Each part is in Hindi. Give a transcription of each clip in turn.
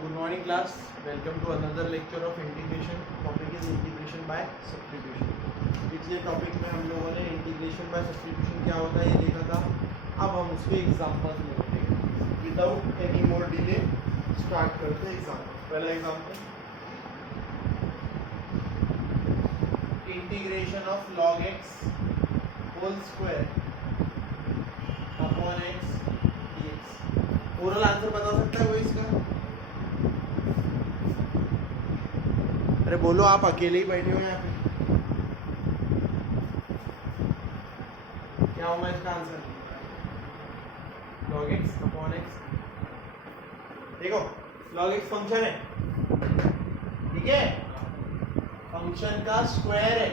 good morning class. Welcome to another lecture of integration. Topic is integration by substitution. पिछले टॉपिक में हम लोगों ने इंटीग्रेशन बाय सब्स्टिट्यूशन क्या होता है ये देखा था. अब हम उसके एग्जांपल्स लेंगे. Without any more delay start करते हैं एग्जांपल. पहला example, integration of log x whole square upon x dx. Oral answer बता सकता है कोई इसका? अरे बोलो, आप अकेले ही बैठे हो यहाँ पे. क्या होगा इसका answer? log x upon x. देखो log x फंक्शन है, ठीक है, फंक्शन का स्क्वायर है,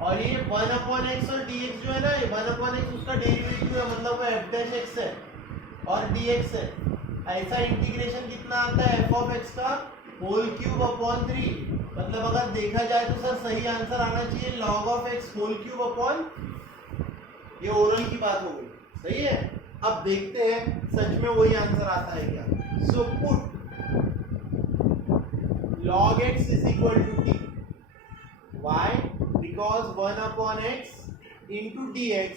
और ये 1 अपॉन एक्स और dx जो है ना, ये 1 अपॉन एक्स उसका डेरिवेटिव है, मतलब वो f डैश x है और dx है. ऐसा इंटीग्रेशन कितना आता है f ऑफ x का होल क्यूब अपॉन 3. मतलब अगर देखा जाए तो सर सही आंसर आना चाहिए log of x whole cube upon, ये ओरल की बात हो गई, सही है. अब देखते हैं सच में वही आंसर आता है क्या. So put log x is equal to t. Why? Because 1 upon x into dx,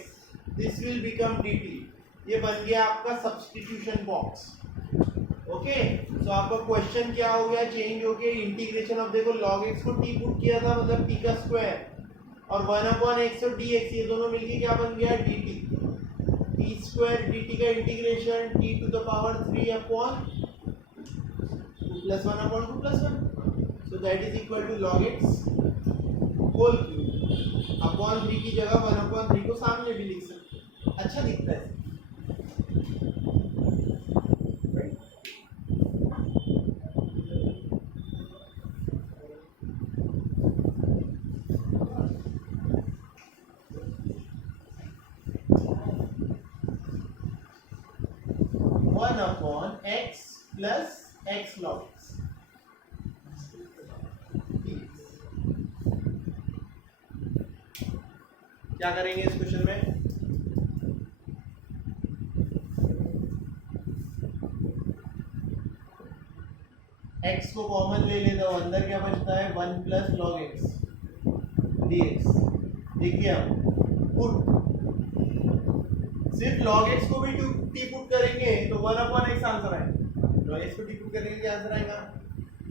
this will become dt. ये बन गया आपका सब्स्टिट्यूशन बॉक्स. ओके, सो आपका क्वेश्चन क्या हो गया, चेंज हो गया. इंटीग्रेशन ऑफ, देखो log x को t पुट किया था, मतलब t का स्क्वायर, और 1 अपॉन x और dx ये दोनों मिलके क्या बन गया, dt. t स्क्वायर dt का integration t to the power 3 upon 2 plus 1 upon 2 plus 1. So that is equal to log x whole cube upon 3 की जगह 1 अपॉन 3 को सामने भी लिख सकते हैं. अच्छा दिखता है. One upon x plus x log x. क्या करेंगे इस क्वेश्चन में? x को कॉमन ले लेता हूं, अंदर क्या बचता है 1 प्लस लॉग एक्स dx. देखिए आप पुट, सिर्फ log x को भी t पुट करेंगे तो 1 अपॉन x आंसर आएगा. log x को t पुट करेंगे क्या आंसर आएगा?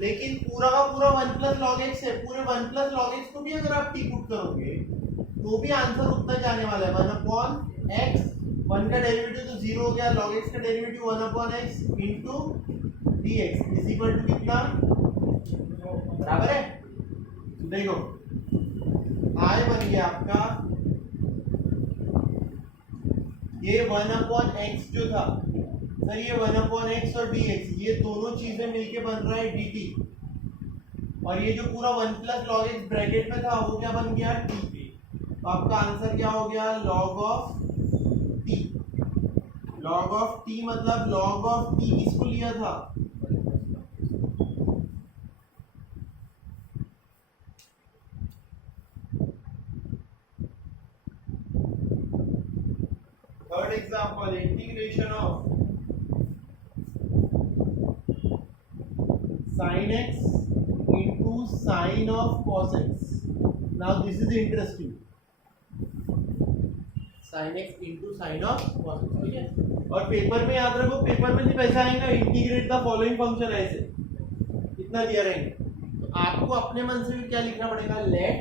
लेकिन पूरा का पूरा 1 प्लस लॉग एक्स है, पूरे 1 प्लस लॉग एक्स को भी अगर आप t पुट करोगे तो भी आंसर उतना जाने वाला है, 1 अपॉन एक्स. 1 का डेरिवेटिव तो 0 हो गया, log x का derivative 1 upon x into dx is equal to कितना, बराबर है. देखो i बन गया आपका, ये 1 अपॉन एक्स जो था सर, ये 1 अपॉन एक्स और dx ये दोनों चीजें मिलके बन रहा है dt, और ये जो पूरा 1 प्लस लॉग एक्स ब्रैकेट में था वो क्या बन गया, t. तो आपका आंसर क्या हो गया, log of t. log of t मतलब log ऑफ t किसको लिया था, third example, integration of sin x into sin of cos x. Now this is interesting. sin x into sin of cos x, ठीक है. और पेपर में याद रखो, पेपर में सिर्फ ऐसा आएगा, इंटीग्रेट द फॉलोइंग फंक्शन, ऐसे कितना दिया रहेंगे. तो आपको अपने मन से भी क्या लिखना पड़ेगा, let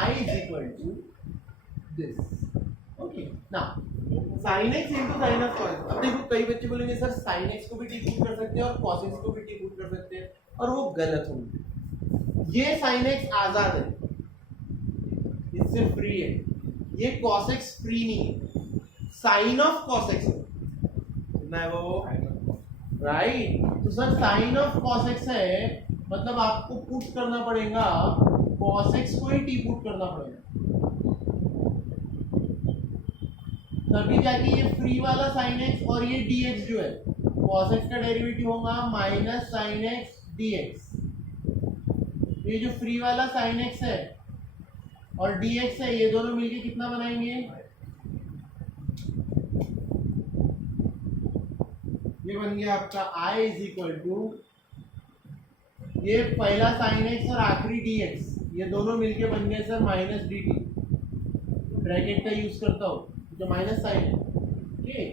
i is equal to this. Okay, now sin x into sin of cos x. अब देखो कई बच्चे बोलेंगे सर sin x को भी t पुट कर सकते हैं और cos x को भी t पुट कर सकते हैं, और वो गलत होंगे. ये sin x आजाद है, इससे फ्री है, ये cos x फ्री नहीं है. sin of cos x कितना है वो, राइट. तो sir sin of cos x है, मतलब आपको पुट करना पड़ेगा cos x को ही t पुट करना पड़ेगा, तभी जाके ये फ्री वाला sin x और ये dx जो है, cos x का डेरिवेटिव होगा माइनस sin x dx. ये जो फ्री वाला sin x है और dx है, ये दोनों मिलके कितना बनाएंगे, ये बन गया आपका i इज इक्वल टू ये पहला साइन एक्स और आखिरी डी एक्स, ये दोनों मिलके बन गए sir minus D T. Bracket का यूज करता हूँ जो माइनस साइन है, ठीक।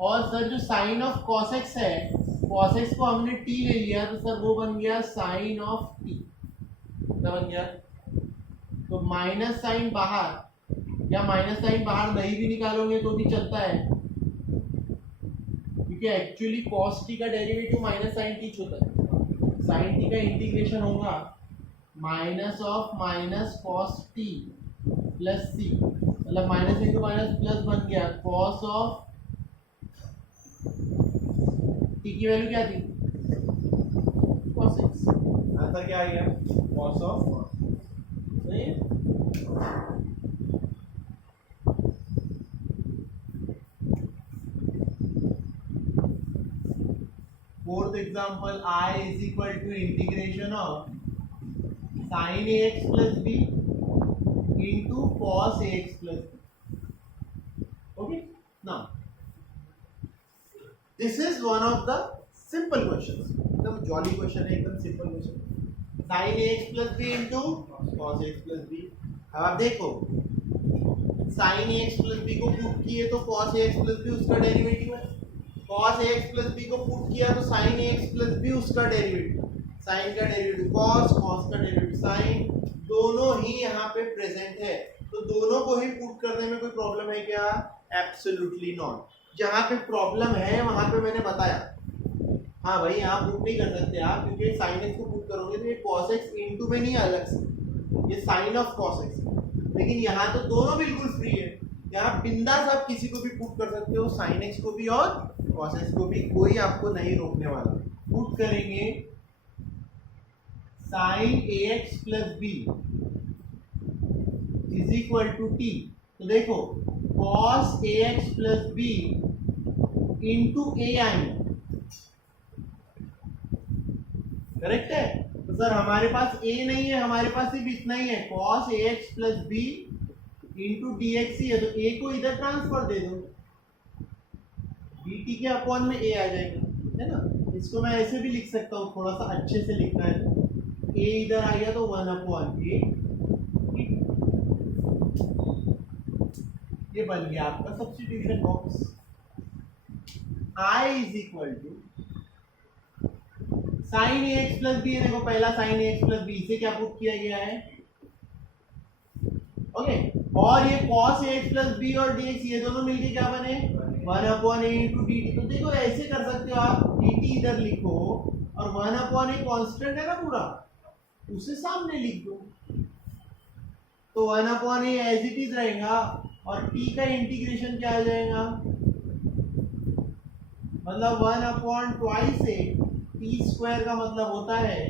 और सर जो साइन ऑफ कॉस एक्स है, कॉस एक्स को हमने टी ले लिया तो सर वो बन गया साइन ऑफ टी। क्या बन गया? तो माइनस साइन बाहर, या माइनस साइन बाहर नहीं भी निकालोगे तो भी चलता है, क्योंकि एक्चुअली कॉस टी का डेरिवेटिव माइनस साइन टी होता है। साइन टी का इंटीग्रेशन होगा minus of minus cos t plus c, मतलब माइनस इंटू माइनस प्लस बन गया कॉस ऑफ टी की वैल्यू क्या थी? Cos x. आंसर क्या आ गया? Cos of. सही है। Fourth example, I is equal to integration of sin ax plus b into cos ax plus b. Okay, now this is one of the simple questions. एकदम jolly question है, एकदम simple question. Sin ax plus b into cos ax plus b. अब आप देखो sin ax plus b को पुट किए तो cos ax plus b उसका डेरिवेटिव है, cos ax plus b को पुट किया तो sin ax plus b उसका डेरिवेटिव, sin का डेरिवेटिव cos, cos का डेरिवेटिव sin, दोनों ही यहाँ पे प्रेजेंट है, तो दोनों को ही पुट करने में कोई प्रॉब्लम है क्या? Absolutely not. जहाँ पे प्रॉब्लम है वहां पे मैंने बताया, हाँ भाई यहाँ पुट नहीं कर सकते आप, क्योंकि sin x को पुट करोगे तो ये cos x इनटू में नहीं अलग से, ये sin ऑफ cos x, लेकिन यहाँ तो दोनों बिल्कुल फ्री है, यहाँ बिंदास आप किसी को भी पुट कर सकते हो, sin x को भी और cos x को भी, कोई आपको नहीं रोकने वाला। पुट करेंगे sin ax plus b is equal to t, तो देखो cos ax plus b into a आएंगे, करेक्ट है? तो सर हमारे पास a नहीं है, हमारे पास सिर्फ इतना ही है cos ax plus b into dx ही है, तो a को इधर ट्रांसफर दे दो, dt के अपॉन में a आ जाएगा, है ना? इसको मैं ऐसे भी लिख सकता हूँ, थोड़ा सा अच्छे से लिखना है तो a इधर आ गया तो 1 अपॉन a, ये बन गया आपका substitution box. I is equal to sine ax plus B, देखो पहला साइन ax प्लस बी से क्या पुट किया गया है, ओके, और ये cos ax प्लस बी और dx ये दोनों मिलके क्या बने? 1 upon a into D T. तो देखो ऐसे कर सकते हो आप, dt इधर लिखो और 1 अपॉन a कॉन्स्टेंट है ना पूरा, उसे सामने लिख दो, तो 1 upon a as it is रहेगा, और t का इंटीग्रेशन क्या आ जाएगा, मतलब 1 upon twice a, t square का मतलब होता है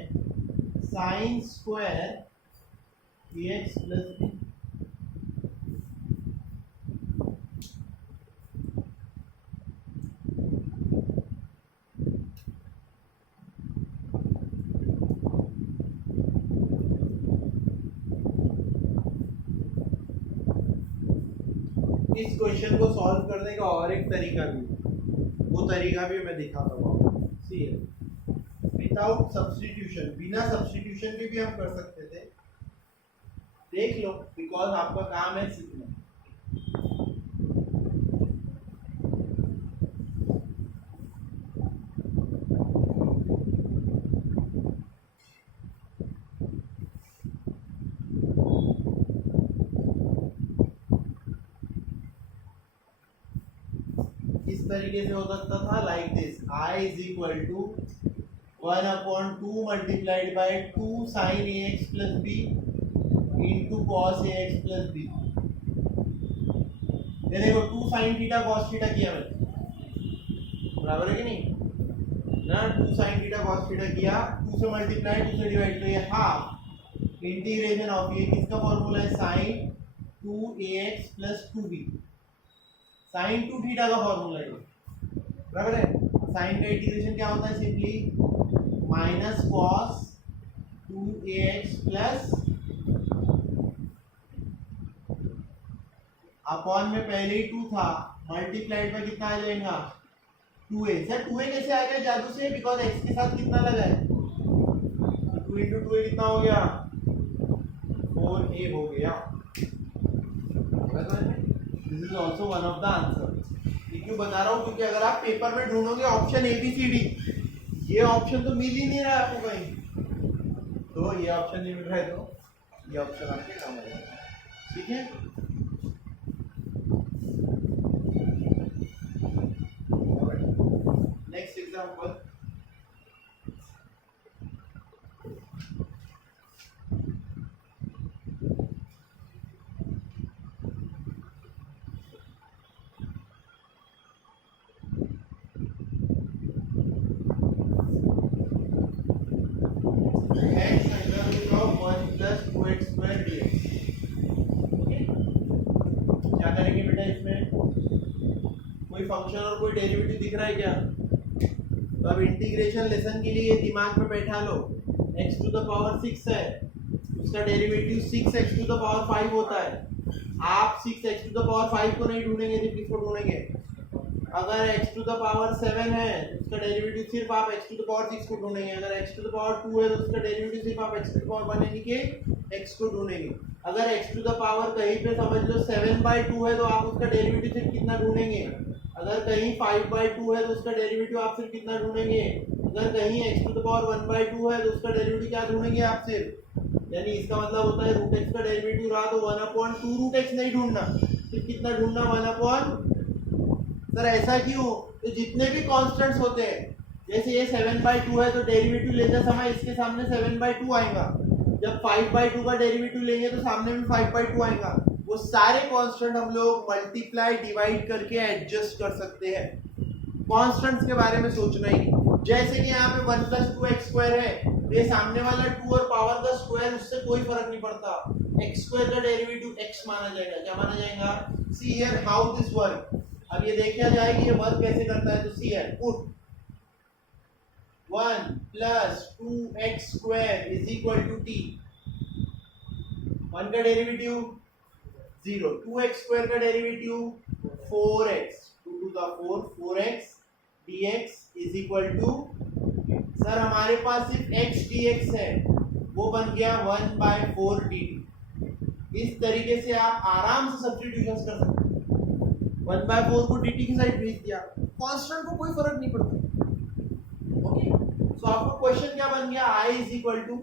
sine square ax plus b। इस क्वेश्चन को सॉल्व करने का और एक तरीका भी, वो तरीका भी मैं दिखाता हूँ। सी है विदाउट सब्स्टिट्यूशन, बिना सब्स्टिट्यूशन के भी हम कर सकते थे, देख लो, बिकॉज आपका काम है सीखना। इस तरीके से हो सकता था, like this, I is equal to 1 upon 2 multiplied by 2 sine ax plus b into cos ax plus b। ये देखो 2 साइन थीटा कॉस थीटा किया मैंने, बराबर है कि नहीं ना? 2 साइन थीटा कॉस थीटा किया, 2 से मल्टीप्लाई 2 से डिवाइड, तो ये हाफ इंटीग्रेशन ऑफ, ये किसका फॉर्मूला है? Sine 2ax plus 2b, sine 2 theta का फॉर्मूला है, बराबर है? साइन का इंटीग्रेशन क्या होता है? Simply minus cos 2ax plus, upon में पहले ही 2 था, मल्टीप्लाइड में कितना आ जाएगा? 2a। सर 2a कैसे आ गया जादू से? बिकॉज x के साथ कितना लगा है? 2 इंटू 2 कितना हो गया 4a हो गया। This is also one of the answer. ये क्यों बता रहा हूँ क्योंकि अगर आप पेपर में ढूंढोगे ऑप्शन ABCD, ये ऑप्शन तो मिल ही नहीं रहा है आपको कहीं, तो ये ऑप्शन नहीं मिल रहा है तो ये ऑप्शन आपके काम आएगा। ठीक है, next example, x under root of 1 plus 2x square dx। क्या करेंगे बेटा, इसमें कोई फंक्शन और कोई डेरिवेटिव दिख रहा है क्या? तो अब इंटीग्रेशन लेसन के लिए दिमाग में बैठा लो, x टू द पावर 6 है, उसका derivative 6x to the power 5 होता है। आप 6x टू द पावर 5 को नहीं ढूंढेंगे, तो किसको ढूंढेंगे? अगर x टू द पावर 7 है उसका डेरिवेटिव सिर्फ आप x टू द पावर 6 को ढूंढेंगे। अगर x टू द पावर 2 है तो उसका डेरिवेटिव सिर्फ आप x टू द पावर 1 यानी कि x को ढूंढेंगे। अगर x टू द पावर कहीं पे समझ लो 7/2 है तो आप उसका डेरिवेटिव सिर्फ कितना ढूंढेंगे? अगर कहीं 5/2 है तो उसका डेरिवेटिव आप सिर्फ कितना ढूंढेंगे? अगर कहीं x टू द पावर 1/2 है तो उसका डेरिवेटिव क्या ढूंढेंगे आप सिर्फ? यानी इसका मतलब होता है रूट x का डेरिवेटिव रहा तो 1/2 रूट x नहीं ढूंढना, फिर कितना ढूंढना? 1/। सर ऐसा क्यों? तो जितने भी कांस्टेंट्स होते हैं, जैसे ये 7/2 है तो डेरिवेटिव लेते समय इसके सामने 7/2 आएगा, जब 5/2 का डेरिवेटिव लेंगे तो सामने भी 5/2 आएगा। वो सारे कांस्टेंट हम लोग मल्टीप्लाई डिवाइड करके एडजस्ट कर सकते हैं। कांस्टेंट्स के बारे में सोचना ही नहीं। जैसे कि यहाँ पे 1 + 2x स्क्वायर है, ये सामने वाला 2 और पावर का स्क्वायर, उससे कोई फर्क नहीं पड़ता, x स्क्वायर का डेरिवेटिव x माना जाएगा। क्या माना जाएगा? See here how this work. अब ये देखा जाए कि ये वर्क कैसे करता है, तो see here put 1 + 2x square is equal to t। 1 का डेरिवेटिव 0, 2x स्क्वायर का derivative 4x, 2 to the 4 4x dx is equal to, sir हमारे पास सिर्फ x dx है, वो बन गया 1/4 dt। इस तरीके से आप आराम से सब्स्टिट्यूशन कर सकते हैं। 1/4 को dt की साइड भेज दिया, कांस्टेंट को कोई फर्क नहीं पड़ता। ओके, सो आपका क्वेश्चन क्या बन गया? i इज इक्वल टू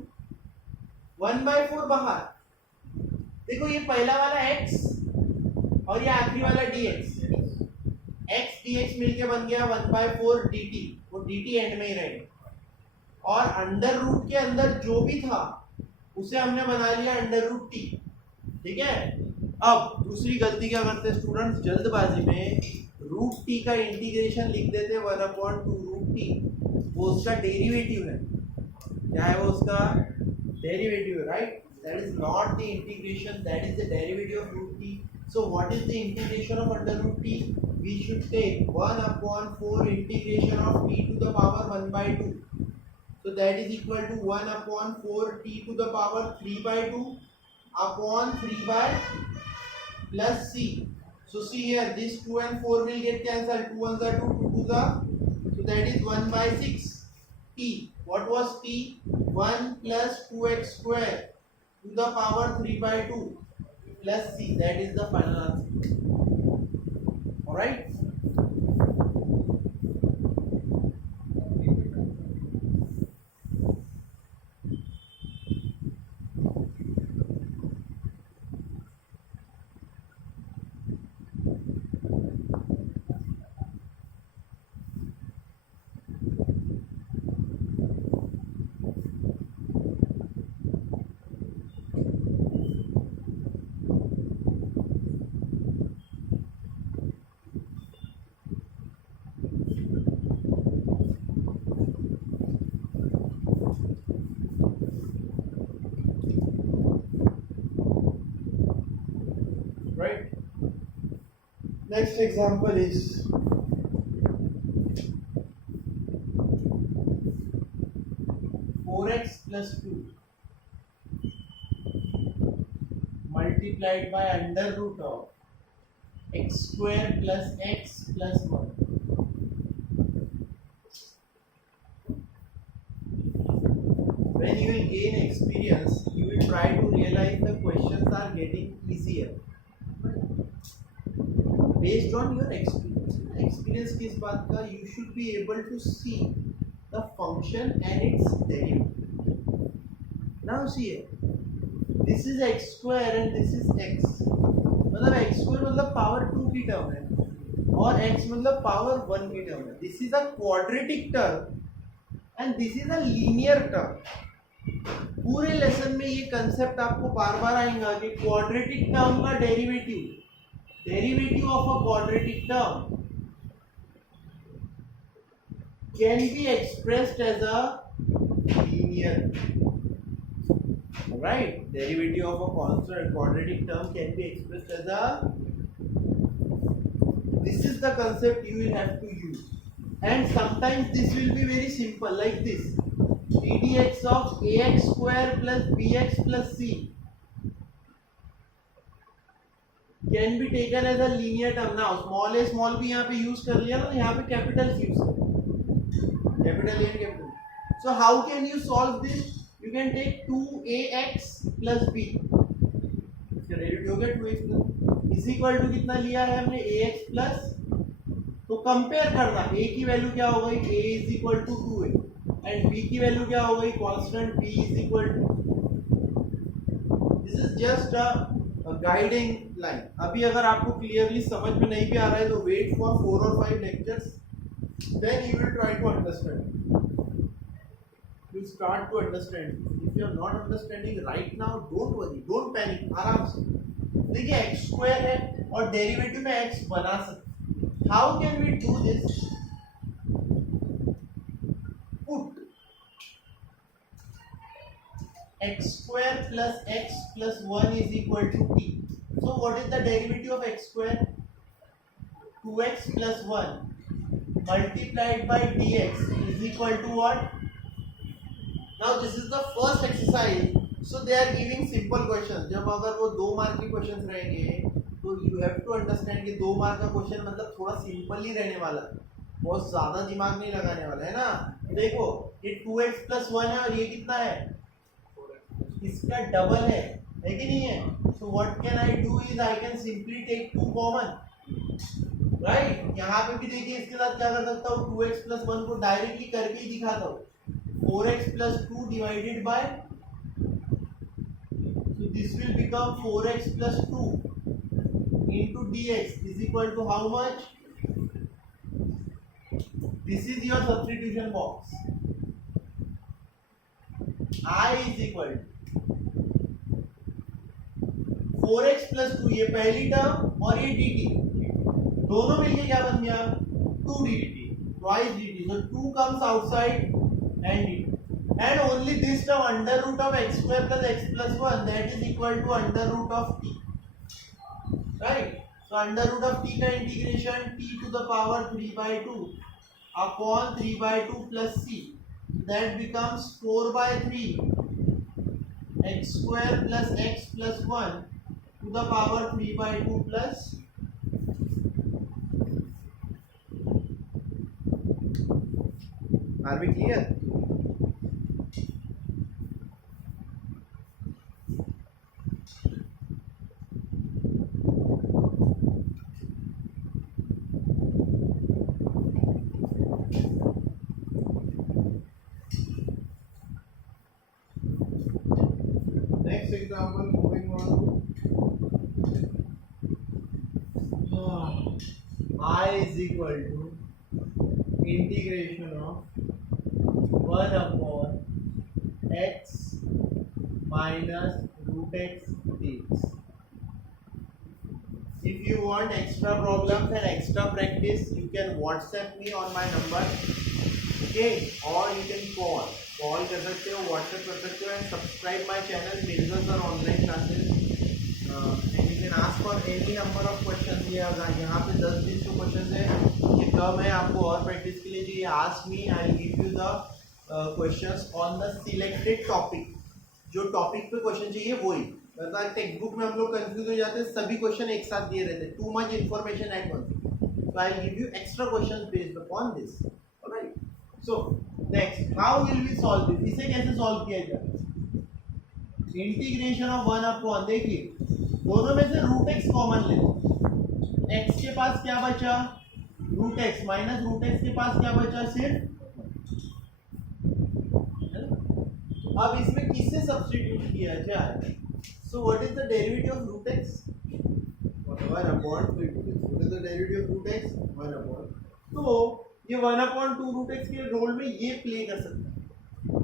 1/4 बाहर। देखो ये पहला वाला x और ये आखिरी वाला dx, x dx मिलके बन गया 1/4 dt, वो dt एंड में ही रहेगा। और अंडर रूट के अंदर जो भी था उसे हमने बना लिया अंडर रूट t। ठीक है, अब दूसरी गलती क्या करते हैं स्टूडेंट्स, जल्दबाजी में रूट टी का इंटीग्रेशन लिख देते 1/2 रूट टी। वो उसका डेरिवेटिव है। क्या है वो? उसका डेरिवेटिव है, right? That is not the integration, that is the derivative of root T. So what is the integration of under root T? We should take 1/4 integration of T to the power 1/2। so that is equal to 1/4 t to the power 3/2 upon 3 plus c. So see here, this 2 and 4 will get cancelled. 2 1s are 2, 2 2s are, so that is 1/6 t. What was t? 1 plus 2x square to the power 3/2 plus c. That is the final answer. Alright. Next example is 4x plus 2 multiplied by under root of x square plus x plus 1. When you will gain the questions are getting easier based on your experience. Experience किस बात का? You should be able to see the function and its derivative. Now see here, this is x square and this is x. मतलब x square मतलब पावर 2 की टर्म है और x मतलब पावर 1 की टर्म है. This is a quadratic term and this is a linear term. पूरे लेसन में ये कंसेप्ट आपको बार बार आएगा कि क्वाड्रेटिक टर्म का derivative of a quadratic term can be expressed as a linear. Right? Derivative of a constant quadratic term can be expressed as a. This is the concept you will have to use. And sometimes this will be very simple, like this: ddx of ax square plus bx plus c can be taken as a linear term. Now small a small b यहाँ पे use कर लिया ना, यहाँ पे capital use कर capital A and capital. So how can you solve this? You can take 2ax plus b. इसका डेरिवेटिव हो गया 2x plus is equal to कितना लिया है हमने ax plus. तो कंपेयर करना, a की वैल्यू क्या हो गई? a is equal to 2a and b की वैल्यू क्या हो गई? Constant b is equal to. This is just a guiding line. अभी अगर आपको क्लियरली समझ में नहीं भी आ रहा है तो वेट फॉर 4 और 5 lectures. Then you will try to understand. You start to understand. If you are not understanding right now, don't worry, don't panic. आराम से देखिए x square है और डेरिवेटिव में x बना सकते. How can we do this? Put x square plus x plus 1 is equal to t. So what is the derivative of x square? 2x plus 1 multiplied by dx is equal to what? Now this is the first exercise. So they are giving simple questions. जब अगर वो 2 मार्क के क्वेश्चंस रहेंगे तो you have to understand कि 2 मार्क का क्वेश्चन मतलब थोड़ा सिंपल ही रहने वाला, बहुत ज्यादा दिमाग नहीं लगाने वाला है ना. देखो ये 2x plus 1 है और ये कितना है? इसका डबल है कि नहीं है? So what can I do is I can simply take 2 common. Right यहाँ पे भी देखिए इसके साथ क्या कर सकता हूँ? 2x plus 1 को डायरेक्टली करके ही दिखाता हूँ. 4x plus 2 divided by, so this will become 4x plus 2 into dx is equal to how much? This is your substitution box. I is equal to 4x plus 2, ये पहली टर्म और ये dt दोनों मिलके क्या बन गया? 2 dt, twice dt. So 2 comes outside and dt. And only this term under root of x square plus x plus 1, that is equal to under root of t. Right? So under root of t का integration t to the power 3 by 2 upon 3 by 2 plus c. That becomes 4 by 3 x square plus x plus 1 to the power 3 by 2 plus. Are we clear? Next example, moving on. I is equal to integration of 1 upon x minus root x dx. If you want extra problems and extra practice, you can WhatsApp me on my number, okay? Or you can call कर सकते हो, WhatsApp कर सकते हो, and subscribe my channel Mirza Sir Online Classes. And you can ask for any number of questions. ये अगर यहाँ पे 10-20 questions है, ये कम है आपको और प्रैक्टिस के लिए चाहिए. Ask me, I will give you the questions on the selected topic. जो टॉपिक पे क्वेश्चन चाहिए वही. मतलब टेक्स्ट बुक में हम लोग कंफ्यूज हो जाते हैं, सभी क्वेश्चन एक साथ दिए रहते हैं. Too much information at once. So I will give you extra questions based upon this. Alright. So next, how will we solve this? इसे कैसे solve किया जाए? इंटीग्रेशन ऑफ 1 अपॉन, देखिए दोनों में से रूट एक्स कॉमन ले लो, एक्स के पास क्या बचा root x, minus root x के पास क्या बचा सिर्फ, अब इसमें किससे सब्स्टिट्यूट किया जाए, so what is the derivative of root x, 1 upon 2 root x, what is the derivative of root x 1 upon, तो ये 1 अपॉन 2 रूट एक्स के रोल में ये प्ले कर सकता है,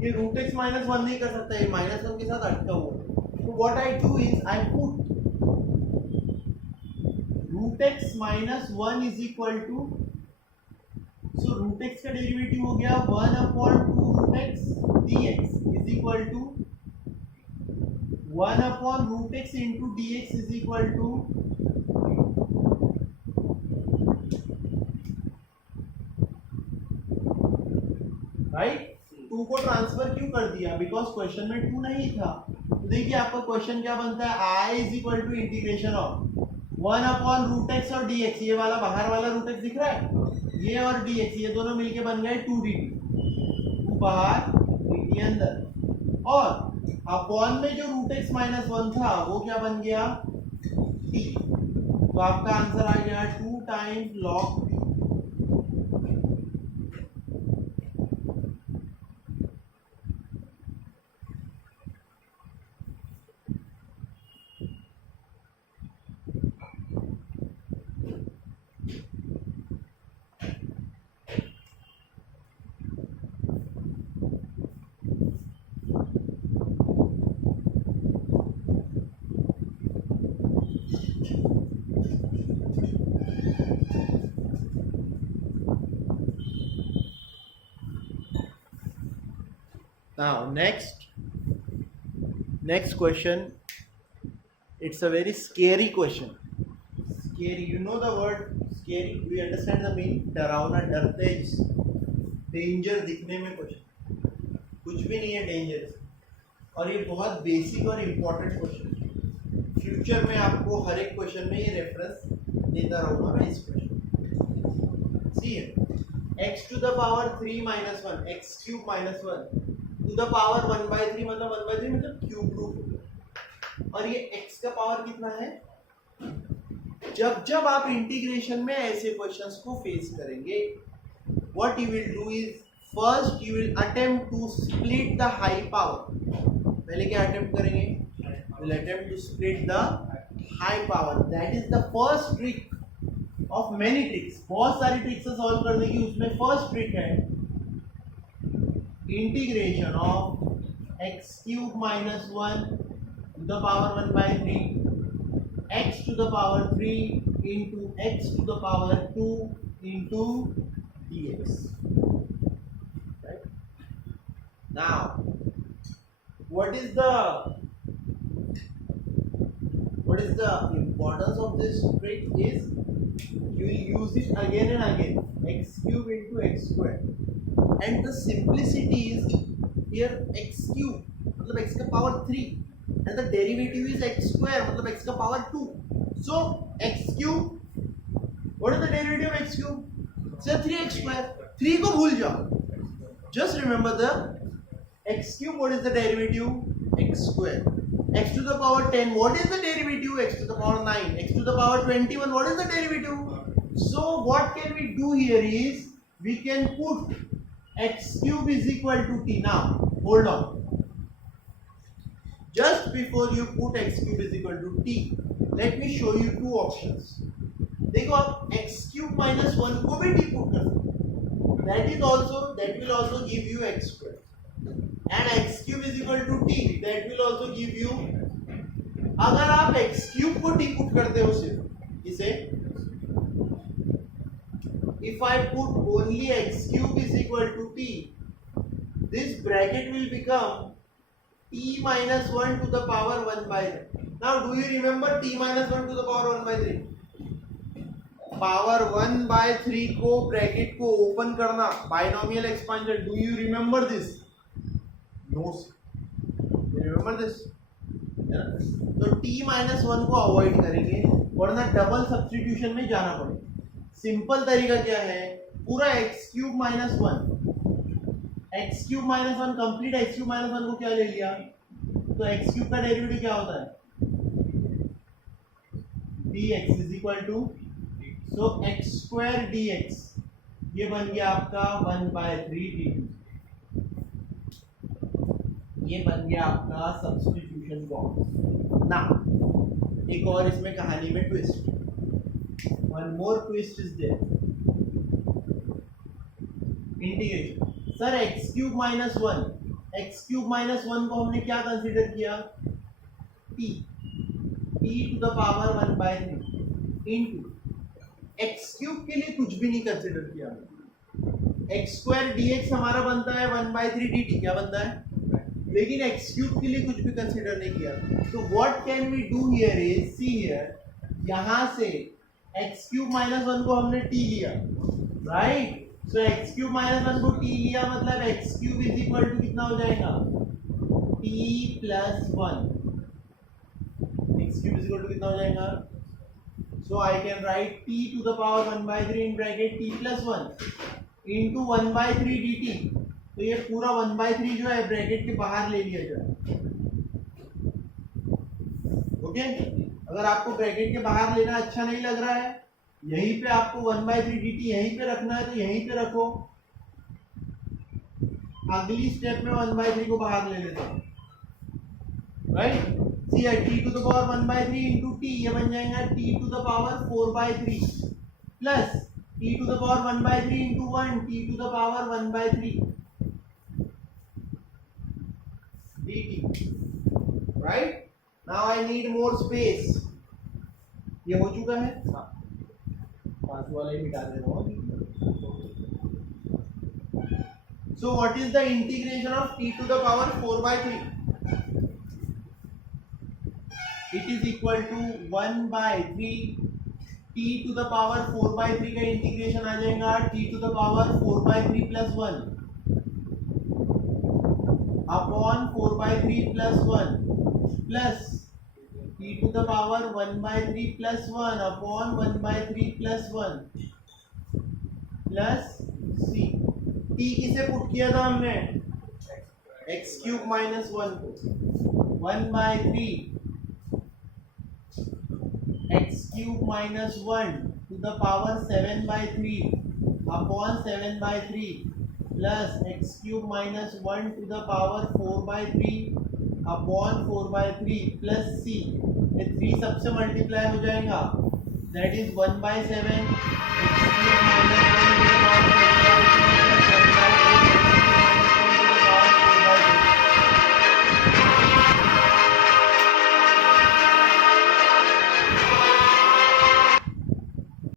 ये रूट एक्स माइनस 1 नहीं कर सकता, ये माइनस 1 के साथ अटका हुआ है, तो what I do is I put root x minus 1 is equal to, so root x का डेरिवेटिव हो गया 1 upon 2 root x dx is equal to 1 upon root x into D x is equal to right, 2 को ट्रांसफर क्यों कर दिया, बिकॉज क्वेश्चन में 2 नहीं था, तो देखिए आपका क्वेश्चन क्या बनता है, I is equal to integration of 1 upon root x और डी एक्स, ये वाला बाहर वाला रूट एक्स दिख रहा है, ये और डी एक्स ये दोनों मिलके बन गए 2dt, 2 बाहर dt अंदर, और अपॉन में जो रूट एक्स माइनस 1 था वो क्या बन गया t, तो आपका आंसर आ गया 2 times log t। Now next question, it's a very scary question, scary, you know the word scary, do you understand the meaning, डरावना, डरते हैं जिससे, डेंजर दिखने में कुछ भी नहीं है डेंजर, और ये बहुत बेसिक और इम्पोर्टेंट क्वेश्चन, फ्यूचर में आपको हर एक क्वेश्चन में ये रेफरेंस देता रहूँगा मैं इस question, see x to the power 3 minus 1 x cube minus 1 to the power 1/3, मतलब 1/3 मतलब क्यूब रूट हो गया, और ये x का पावर कितना है, जब आप इंटीग्रेशन में ऐसे क्वेश्चंस को फेस करेंगे, what you will do is first you will attempt to split the high power, पहले क्या अटेम्प्ट करेंगे, will attempt to split the high power, that is the first trick of many tricks, बहुत सारी ट्रिक्स से सॉल्व करने की, उसमें फर्स्ट ट्रिक है integration of x cube minus 1 to the power 1/3 x to the power 3 into x to the power 2 into dx, right? Now what is the importance of this trick is you will use it again and again, x cube into x square, and the simplicity is here x cube मतलब x का power 3 and the derivative is x square मतलब x का power 2, so x cube, what is the derivative of x cube, say 3x square, 3 को भूल जाओ, just remember the x cube, what is the derivative x square, x to the power 10, what is the derivative, x to the power 9, x to the power 21, what is the derivative, so what can we do here is we can put x cube is equal to t, now hold on, just before you put x cube is equal to t, let me show you two options, देखो आप x cube minus 1 को भी t put कर सकते, that will also give you x square, and x cube is equal to t, that will also give you, अगर आप x cube को t put करते हो सिर्फ इसे, if I put only x cube is equal to t, this bracket will become t minus 1 to the power 1/3. Now do you remember t minus 1 to the power 1/3? Power 1/3 को ब्रैकेट को ओपन करना, binomial expansion, do you remember this? No sir. You remember this? तो t minus 1 को अवॉइड करेंगे, वरना डबल सब्स्टिट्यूशन में जाना पड़ेगा। सिंपल तरीका क्या है, पूरा x cube minus 1 complete x cube minus 1 को क्या ले लिया, तो एक्स क्यूब का डेरिवेटिव क्या होता है? dx is equal to, so x square dx, ये बन गया आपका 1/3 dt। ये बन गया आपका सब्स्टिट्यूशन फॉर्म ना। एक और इसमें कहानी में twist, one more twist is there. Integration, sir x cube minus one, x cube minus one को हमने क्या कंसीडर किया? T, T to the power 1/3 into x cube के लिए कुछ भी नहीं कंसीडर किया। एक्स स्क्वायर dx हमारा बनता है 1/3 dt, क्या बनता है? लेकिन एक्स क्यूब के लिए कुछ भी कंसीडर नहीं किया। तो what can we do here is, see here, यहां से एक्स क्यूब माइनस वन को हमने टी लिया, right? So x cube minus one को टी लिया, मतलब x cube is equal to कितना हो जाएगा? T plus one. X cube is equal to कितना हो जाएगा? So I can write t to the power 1/3 in bracket t plus one into 1/3 dt। तो ये पूरा 1/3 जो है ब्रैकेट के बाहर ले लिया जाए। ओके, अगर आपको ब्रैकेट के बाहर लेना अच्छा नहीं लग रहा है, यहीं पे आपको 1/3 dt यहीं पे रखना है, तो यहीं पे रखो। अगली स्टेप में 1/3 को बाहर ले लेता हूं, right? See T to the power 1/3 into T, ये बन जाएगा T to the power 4/3 plus T to the power 1/3 into 1 T to the power 1/3 dt, right? Now I need more space. ये हो चुका है, हाँ, पांच वाला ही मिटा दे रहा हूँ। So what is the integration of t to the power 4/3? It is equal to 1/3 t to the power 4/3 का इंटीग्रेशन आ जाएगा t to the power 4/3 plus 1 upon 4/3 plus 1 plus t to the power 1/3 plus 1 upon 1/3 plus 1 plus c। t किसे पुट किया था हमने? x क्यूब माइनस 1 को, 1/3 x cube minus 1 to the power 7/3 upon 7/3 plus x cube minus 1 to the power 4/3 upon 4/3 plus c। ये 3 सबसे मल्टीप्लाई हो जाएगा, that is 1/7 x cube minus 1 to the power